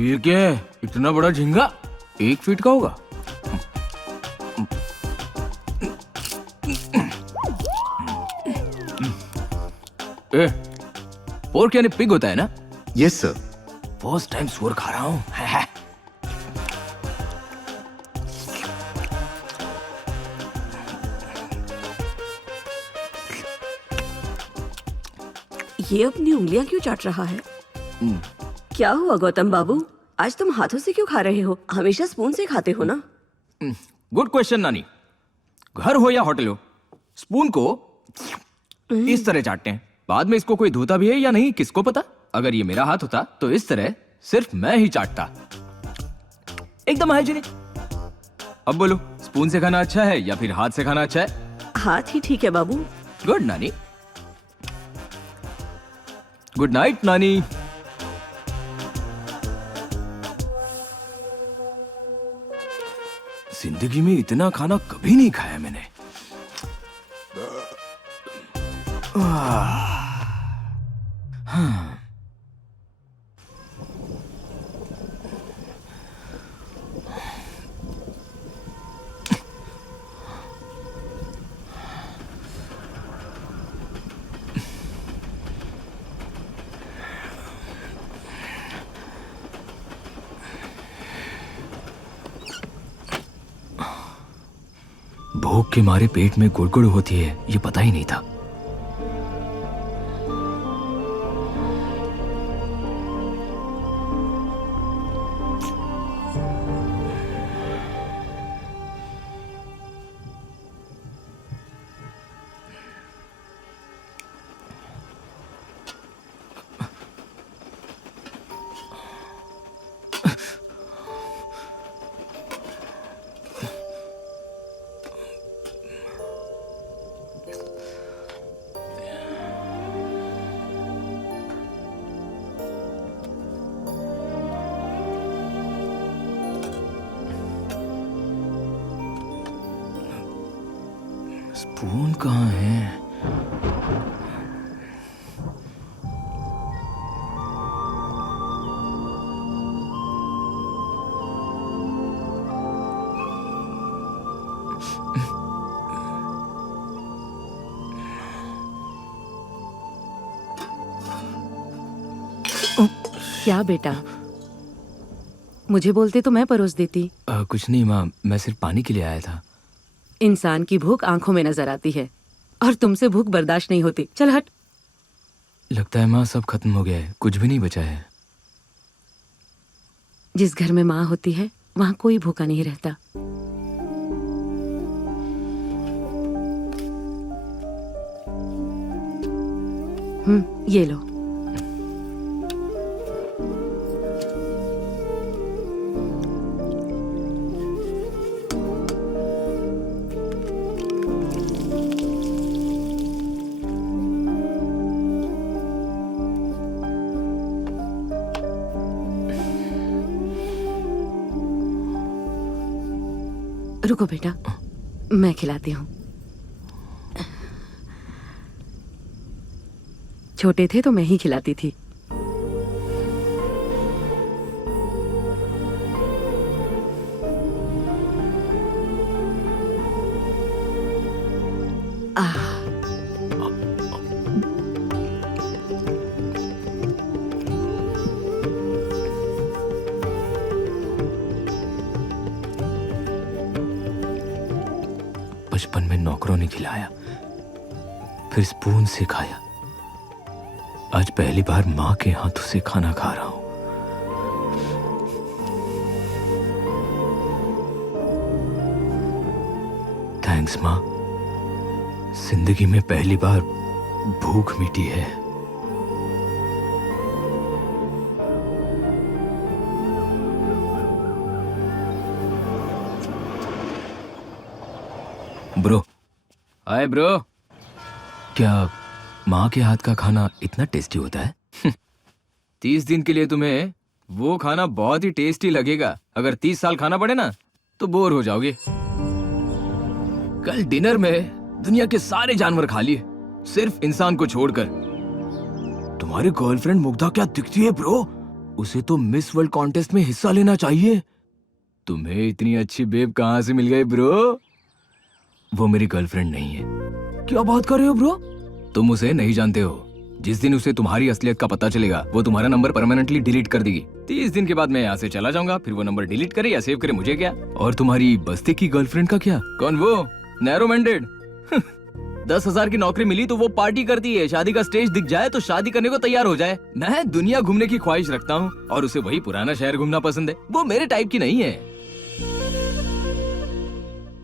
ये क्या है? इतना बड़ा झींगा 1 फीट का होगा। ए, पोर्क यानी पिग होता है ना? Yes sir. फर्स्ट टाइम सुअर खा रहा हूँ। ये अपनी उंगलियां क्यों चाट रहा है? क्या हुआ गौतम बाबू, आज तुम हाथों से क्यों खा रहे हो? हमेशा स्पून से खाते हो ना? गुड क्वेश्चन नानी। घर हो या होटल हो, स्पून को इस तरह चाटते हैं। बाद में इसको कोई धोता भी है या नहीं किसको पता। अगर ये मेरा हाथ होता तो इस तरह सिर्फ मैं ही चाटता, एकदम हाइजीनिक। अब बोलो, स्पून से खाना अच्छा है या फिर हाथ से खाना अच्छा है? हाथ ही ठीक है बाबू। गुड नानी। गुड नाइट नानी। जिंदगी में इतना खाना कभी नहीं खाया मैंने। भूख के मारे पेट में गुड़गुड़ होती है, ये पता ही नहीं था। स्पून कहाँ है? क्या बेटा, मुझे बोलते तो मैं परोस देती। कुछ नहीं माँ, मैं सिर्फ पानी के लिए आया था। इंसान की भूख आंखों में नजर आती है और तुमसे भूख बर्दाश्त नहीं होती। चल हट। लगता है माँ सब खत्म हो गया है, कुछ भी नहीं बचा है। जिस घर में माँ होती है वहां कोई भूखा नहीं रहता। ये लो। रुको बेटा, मैं खिलाती हूँ। छोटे थे तो मैं ही खिलाती थी। बचपन में नौकरों ने खिलाया, फिर स्पून से खाया, आज पहली बार माँ के हाथों से खाना खा रहा हूं। थैंक्स माँ, जिंदगी में पहली बार भूख मिटी है। Bro, hi bro. क्या माँ के हाथ का खाना इतना टेस्टी होता है? 30 दिन के लिए तुम्हें वो खाना बहुत ही टेस्टी लगेगा। अगर 30 साल खाना पड़े ना तो बोर हो जाओगे। कल डिनर में दुनिया के सारे जानवर खा लिए, सिर्फ इंसान को छोड़कर। तुम्हारी गर्लफ्रेंड मुग्धा क्या दिखती है ब्रो, उसे तो मिस वर्ल्ड कॉन्टेस्ट में हिस्सा लेना चाहिए। तुम्हें इतनी अच्छी बेब कहाँ से मिल गई ब्रो? वो मेरी गर्लफ्रेंड नहीं है। क्या बात कर रहे हो ब्रो? तुम उसे नहीं जानते हो। जिस दिन उसे तुम्हारी असलियत का पता चलेगा वो तुम्हारा नंबर परमानेंटली डिलीट कर देगी। 30 दिन के बाद मैं यहाँ से चला जाऊंगा, फिर वो नंबर डिलीट करे या सेव करे मुझे क्या। और तुम्हारी बस्ती की गर्लफ्रेंड का क्या? कौन वो? Narrow minded. 10,000 की नौकरी मिली तो वो पार्टी करती है, शादी का स्टेज दिख जाए तो शादी करने को तैयार हो जाए। मैं दुनिया घूमने की ख्वाहिश रखता हूँ और उसे वही पुराना शहर घूमना पसंद है। वो मेरे टाइप की नहीं है।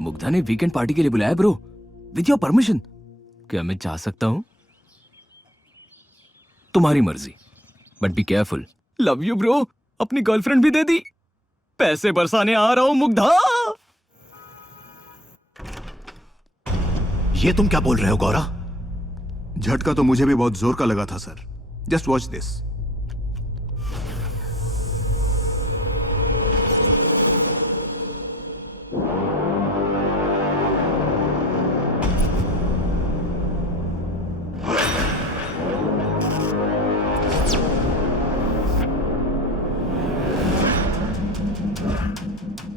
मुग्धा ने वीकेंड पार्टी के लिए बुलाया ब्रो, विद योर परमिशन। क्या मैं जा सकता हूँ? तुम्हारी मर्जी, but be careful. Love you bro. अपनी गर्लफ्रेंड भी दे दी। पैसे बरसाने आ रहा हूँ मुग्धा। ये तुम क्या बोल रहे हो गौरा? झटका तो मुझे भी बहुत जोर का लगा था सर। Just watch this.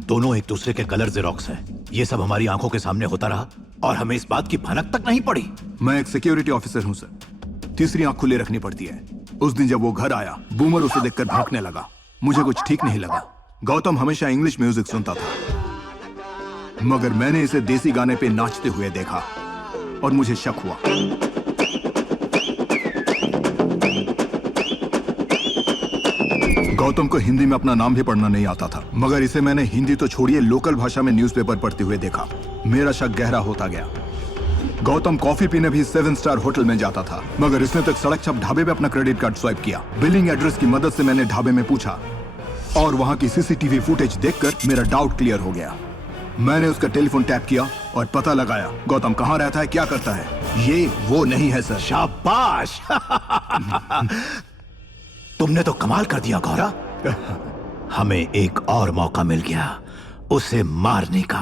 दोनों एक दूसरे के कलर जेरोक्स हैं। ये सब हमारी आंखों के सामने होता रहा और हमें इस बात की भनक तक नहीं पड़ी। मैं एक सिक्योरिटी ऑफिसर हूं सर। तीसरी आंख खुले रखनी पड़ती है। उस दिन जब वो घर आया, बूमर उसे देखकर भौंकने लगा। मुझे कुछ ठीक नहीं लगा। गौतम हमेशा इंग्लिश म्यूजिक सुनता था, मगर मैंने इसे देसी गाने पे नाचते हुए देखा और मुझे शक हुआ। गौतम को हिंदी में अपना नाम भी पढ़ना नहीं आता था, मगर इसे मैंने हिंदी तो छोड़िए लोकल भाषा में न्यूज़पेपर पढ़ते हुए देखा। मेरा शक गहरा होता गया। गौतम कॉफी पीने भी 7 स्टार होटल में जाता था, मगर इसने तक सड़क छप ढाबे पे अपना क्रेडिट कार्ड स्वाइप किया। बिलिंग एड्रेस की मदद से मैंने ढाबे में पूछा और वहां की सीसीटीवी फुटेज देखकर मेरा डाउट क्लियर हो गया। मैंने उसका टेलीफोन टैप किया और पता लगाया गौतम कहां रहता है, क्या करता है। ये वो नहीं है सर। शाबाश। तुमने तो कमाल कर दिया गौरा। हमें एक और मौका मिल गया उसे मारने का,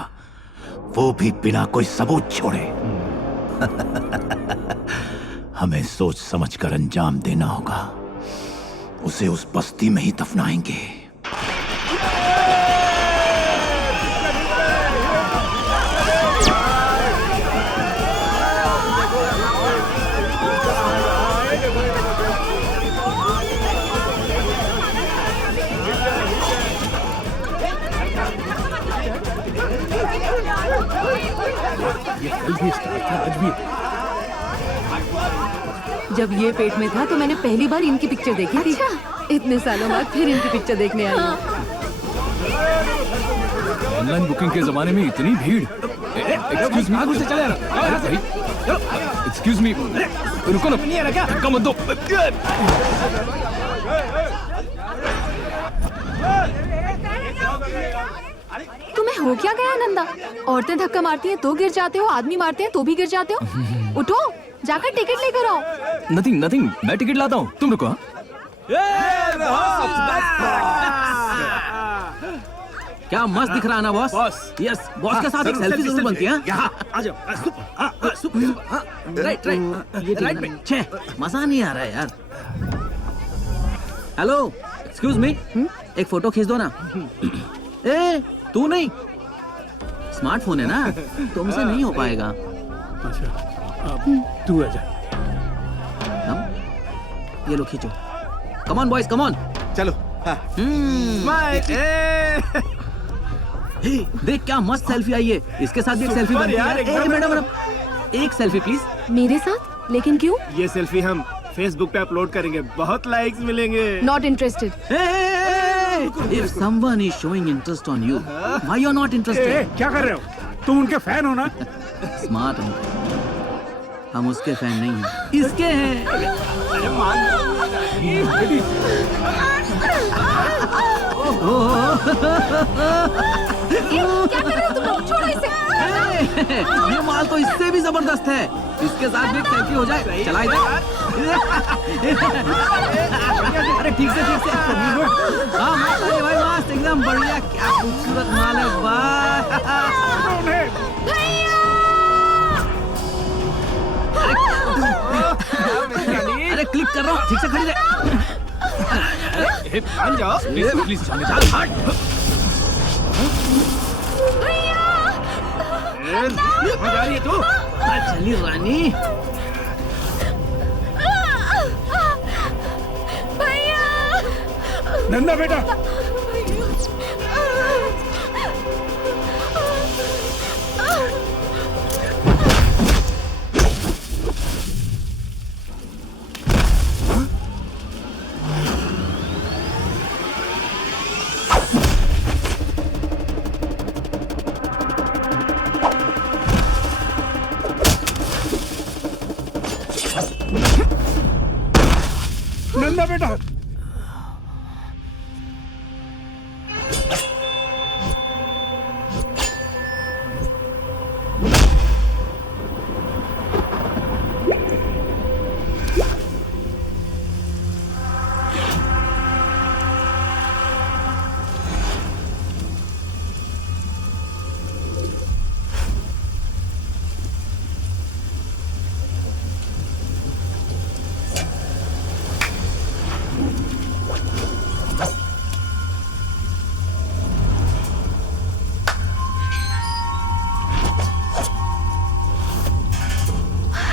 वो भी बिना कोई सबूत छोड़े। हमें सोच समझकर अंजाम देना होगा। उसे उस बस्ती में ही दफनाएंगे। जब ये पेट में था तो मैंने पहली बार इनकी पिक्चर देखी थी। इतने सालों बाद फिर इनकी पिक्चर देखने आई हूँ। ऑनलाइन बुकिंग के जमाने में इतनी भीड़। एक्सक्यूज मी, आगे से चले भाई। एक्सक्यूज मी, रुको ना, धक्का मत दो। तुम्हें हो क्या गया नंदा? औरतें धक्का मारती हैं तो गिर जाते हो, आदमी मारते हैं तो भी गिर जाते हो। उठो, जाकर टिकट लेकर आओ। नथिंग नथिंग, मैं टिकट लाता हूँ, तुम रुको। क्या मस्त दिख रहा है ना बॉस? यस, बॉस के साथ एक सेल्फी जरूर बनती है। आ जाओ। राइट राइट राइट में। छे, मजा नहीं आ रहा है यार। हेलो, एक्सक्यूज मी, एक फोटो खींच दो ना। ए, तू नहीं, स्मार्टफोन है ना, तुमसे नहीं हो पाएगा। तू आ जा। ये लो खींचो। Come on boys, come on. चलो। देख क्या मस्त सेल्फी आई है। इसके साथ भी एक सेल्फी बनती है। मैडम, एक सेल्फी प्लीज। मेरे साथ? लेकिन क्यों? ये सेल्फी हम फेसबुक पे अपलोड करेंगे, बहुत लाइक्स मिलेंगे। Not interested. If someone is showing interest on you, why you're not interested? क्या कर रहे हो? तुम उनके फैन हो ना? Smart हूँ। हम उसके फैन नहीं हैं, इसके हैं। क्या कर रहे हो तुम लोग? छोड़ो इसे। ये माल तो इससे भी जबरदस्त है। इसके साथ भी एक सेल्फी हो जाए। चला इधर। अरे ठीक से हाँ मस्त है भाई, मस्त एकदम बढ़िया। क्या खूबसूरत माल है अरे क्लिक कर रहा हूँ, ठीक से खड़ी रहे। मान जाओ। प्लीज जाने दो। कहाँ जा रही है तू? चली रानी। नंदा बेटा, नंदा बेटा।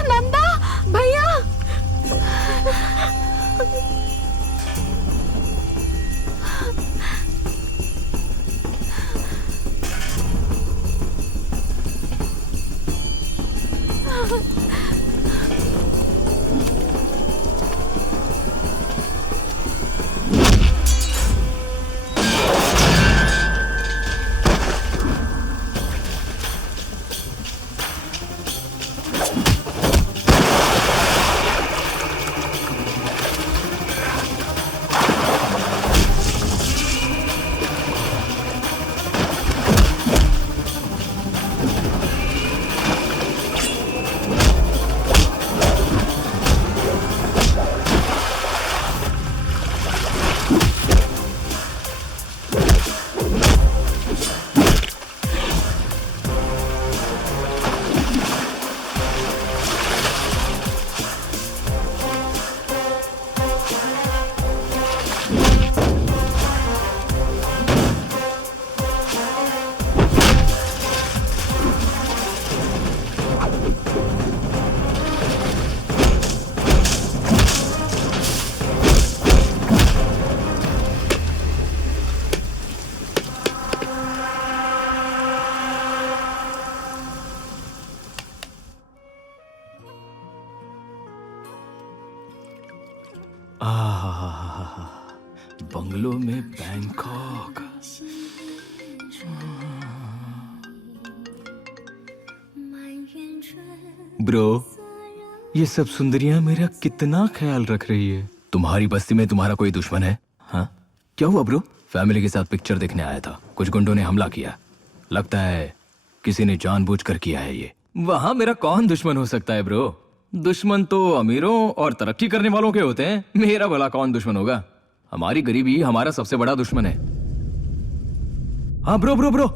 नंदा भैया। बंगलों में बैंकॉक। ब्रो, ये सब सुंदरियां मेरा कितना ख्याल रख रही है। तुम्हारी बस्ती में तुम्हारा कोई दुश्मन है? हाँ, क्या हुआ ब्रो? फैमिली के साथ पिक्चर देखने आया था, कुछ गुंडों ने हमला किया। लगता है किसी ने जानबूझकर किया है ये। वहां मेरा कौन दुश्मन हो सकता है ब्रो? दुश्मन तो अमीरों और तरक्की करने वालों के होते हैं। मेरा भला कौन दुश्मन होगा? हमारी गरीबी हमारा सबसे बड़ा दुश्मन है। हाँ ब्रो ब्रो ब्रो,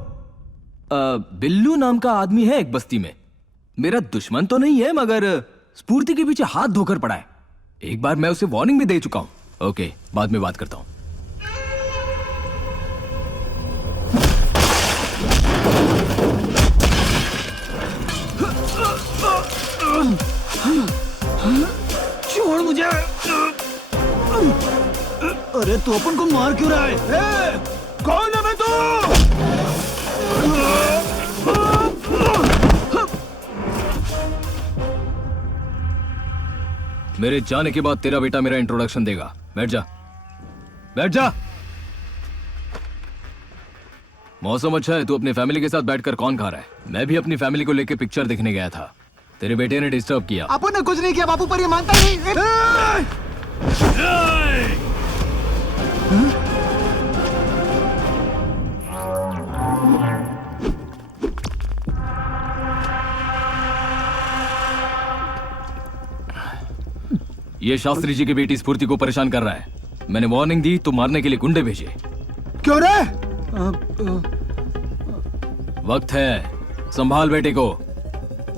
बिल्लू नाम का आदमी है एक बस्ती में। मेरा दुश्मन तो नहीं है, मगर स्फूर्ति के पीछे हाथ धोकर पड़ा है। एक बार मैं उसे वार्निंग भी दे चुका हूं। ओके, बाद में बात करता हूं। छोड़ मुझे। अरे तू अपन को मार क्यों रहा है? कौन है मैं तू? मेरे जाने के बाद तेरा बेटा मेरा इंट्रोडक्शन देगा। बैठ जा, बैठ जा। मौसम अच्छा है, तू अपनी फैमिली के साथ बैठकर कौन खा रहा है? मैं भी अपनी फैमिली को लेकर पिक्चर देखने गया था। तेरे बेटे ने डिस्टर्ब किया। अपन ने कुछ नहीं किया बापू, पर ये मानता ही नहीं। ये शास्त्री जी की बेटी स्फूर्ति को परेशान कर रहा है। मैंने वार्निंग दी तो मारने के लिए गुंडे भेजे। क्यों रे? वक्त है, संभाल बेटे को।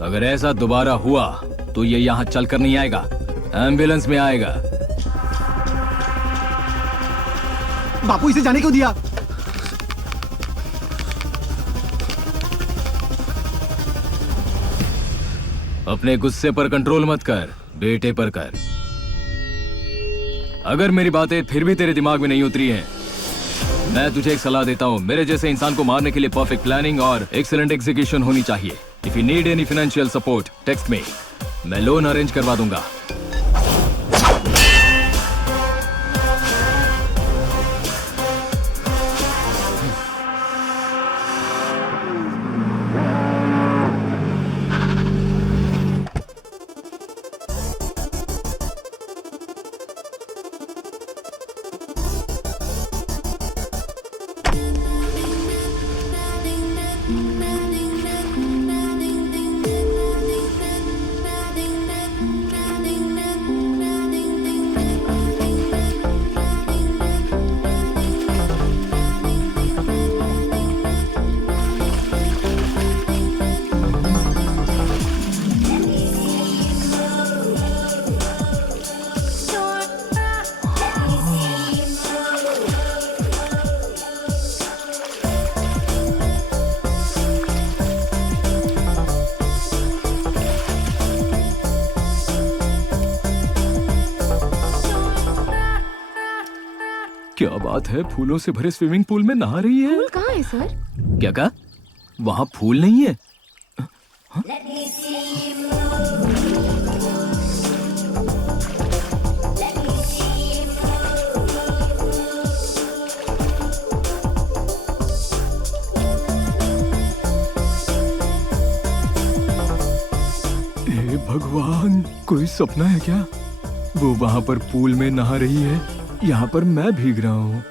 अगर ऐसा दोबारा हुआ तो ये यहां चलकर नहीं आएगा, एम्बुलेंस में आएगा। बापू इसे जाने क्यों दिया? अपने गुस्से पर कंट्रोल मत कर, बेटे पर कर। अगर मेरी बातें फिर भी तेरे दिमाग में नहीं उतरी हैं, मैं तुझे एक सलाह देता हूँ। मेरे जैसे इंसान को मारने के लिए परफेक्ट प्लानिंग और एक्सीलेंट एग्जीक्यूशन होनी चाहिए। If you need any financial support text me, मैं लोन अरेंज करवा दूंगा। क्या बात है, फूलों से भरे स्विमिंग पूल में नहा रही है। फूल कहाँ है सर? क्या कहा? वहां फूल नहीं है? हे भगवान, कोई सपना है क्या? वो वहां पर पूल में नहा रही है, यहाँ पर मैं भीग रहा हूँ।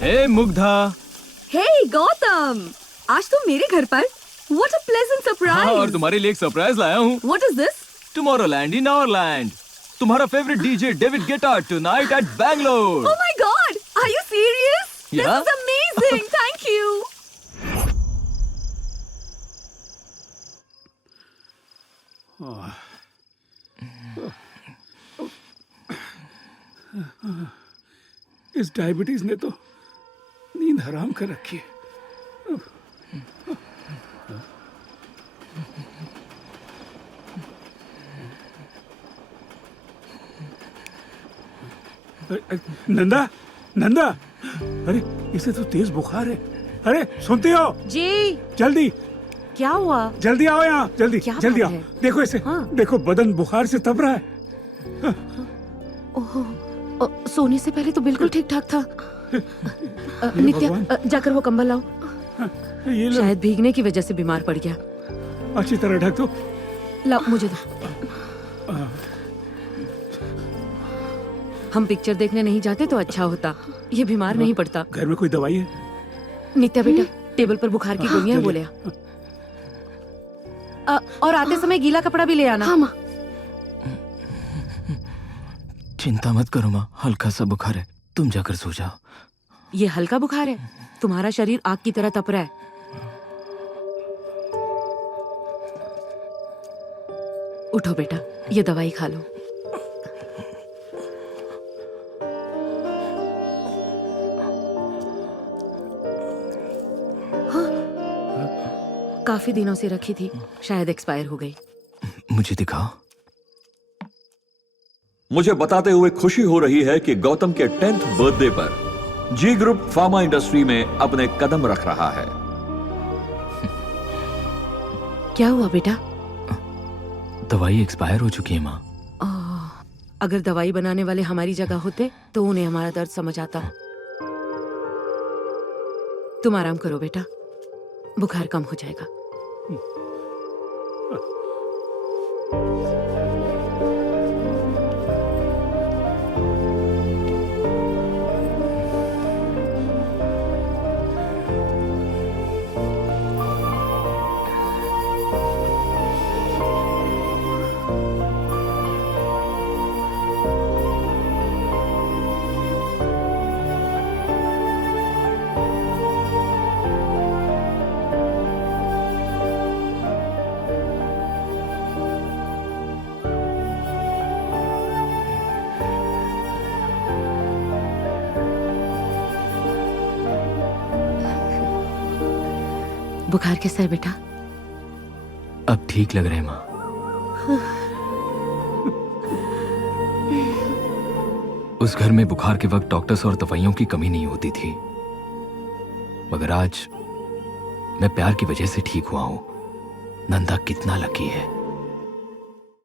हे मुग्धा। हे गौतम, आज तुम मेरे घर पर? What a pleasant surprise! हाँ, और तुम्हारे लिए एक सरप्राइज लाया हूँ। What is this? Tomorrowland in our land. तुम्हारा favourite DJ David Guetta tonight at Bangalore. Oh my God! Are you serious? Yeah. This is amazing. Thank you. इस डायबिटीज ने तो नींद हराम कर रखी है। नंदा, नंदा, अरे इसे तो तेज बुखार है। अरे सुनती हो? जी। जल्दी क्या हुआ? जल्दी आओ यहाँ, जल्दी क्या जल्दी बात आओ। है? देखो इसे, हाँ। देखो बदन बुखार से तप रहा है। सोने से पहले तो बिल्कुल ठीक ठाक था। नित्या, जाकर वो कंबल लाओ। ये लो, शायद भीगने की वजह से बीमार पड़ गया। अच्छी तरह ढक दो। लाओ, मुझे दो। हम पिक्चर देखने नहीं जाते तो अच्छा होता, ये बीमार नहीं पड़ता। घर में कोई दवाई है? नित्या बेटा, टेबल पर बुखार की गोलियां बोले। और आते समय गीला कपड़ा भी ले आना। हाँ माँ। चिंता मत करो माँ, हल्का सा बुखार है, तुम जाकर सो जाओ। ये हल्का बुखार है? तुम्हारा शरीर आग की तरह तप रहा है। उठो बेटा, ये दवाई खा लो। हाँ, काफी दिनों से रखी थी, शायद एक्सपायर हो गई। मुझे दिखाओ। मुझे बताते हुए खुशी हो रही है कि गौतम के 10th बर्थडे पर जी ग्रुप फार्मा इंडस्ट्री में अपने कदम रख रहा है। क्या हुआ बेटा? दवाई एक्सपायर हो चुकी है माँ। अगर दवाई बनाने वाले हमारी जगह होते तो उन्हें हमारा दर्द समझ आता। तुम आराम करो बेटा, बुखार कम हो जाएगा। बुखार कैसा है बेटा? अब ठीक लग रहे हैं माँ। उस घर में बुखार के वक्त डॉक्टर्स और दवाइयों की कमी नहीं होती थी, मगर आज मैं प्यार की वजह से ठीक हुआ हूं। नंदा कितना लकी है।